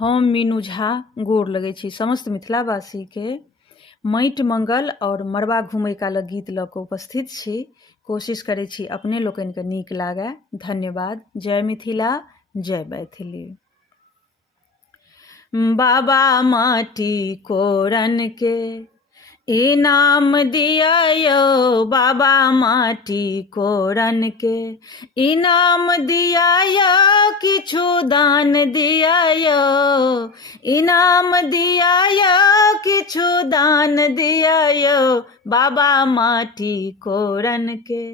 हम मीनू झा गोर लगै छी समस्त मिथिलावासी के। माटि मंगल और मड़वा घूमै कालक गीत लऽ कऽ उपस्थित छी। कोशिश करै छी अपने लोकनिके नीक लागै। धन्यवाद। जय मिथिला, जय मैथिली। बाबा माटी कोरन के इनाम दिया यो, बाबा माटी कोरन के इनाम दिया यो, किछु दान दिया यो, इनाम दिया यो, किछु दान दिया यो, बाबा माटी कोरन के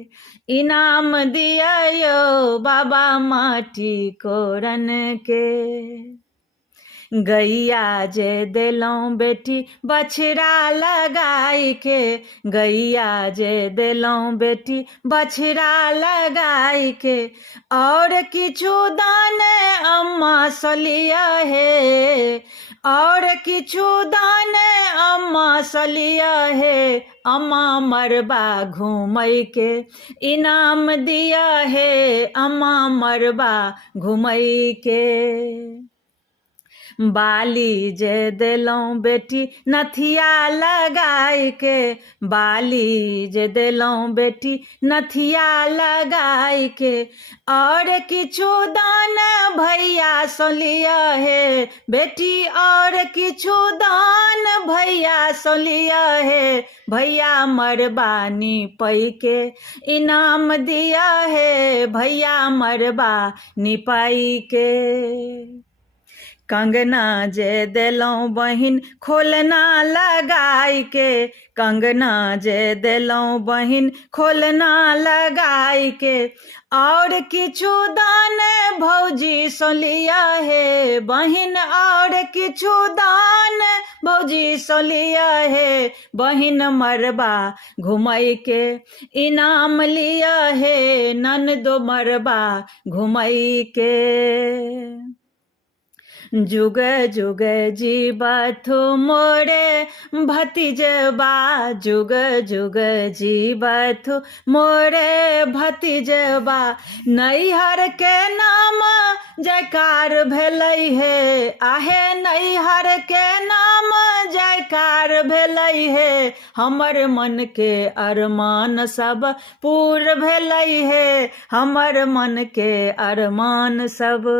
इनाम दिया यो, बाबा माटी कोरन के। गैया जे देलौं बेटी बछड़ा लगाई के, गैया जे देलौं बेटी बछड़ा लगाई के, और किछु दान अम्मा सलिया हे, और किछु दान अम्मा सलिया हे, अम्मा मरबा घूमई के इनाम दिया हे, अम्मा मरबा घूमई के। बाली जे देलौं बेटी नथिया लगाई के, बाली जे देलौं बेटी नथिया लगाई के, और किछु दान भैया सोलिया हे बेटी, और किछु दान भैया सोलिया हे, भैया मरबा निपई के इनाम दिया हे, भैया मरबा निपाई के। कंगना जे देलौं बहिन खोलना लगाई के, कंगना जे देलौं बहिन खोलना लगाई के, और किछु दान भौजी सोलिया हे बहिन, और किछु दान भौजी सोलिया हे, बहिन मरबा घुमई के इनाम लिया हे, ननदो मरबा घुमई के। जुग जुग जीवथु मोरे भतीजबा, जुग जुग जीवथु मोरे भतीजबा, नैहर के नाम जयकार भेलै हे, आहे नैहर के नाम जयकार भेलै हे, हमर मन के अरमान सब पूर भेलै हे, हमर मन के अरमान सब।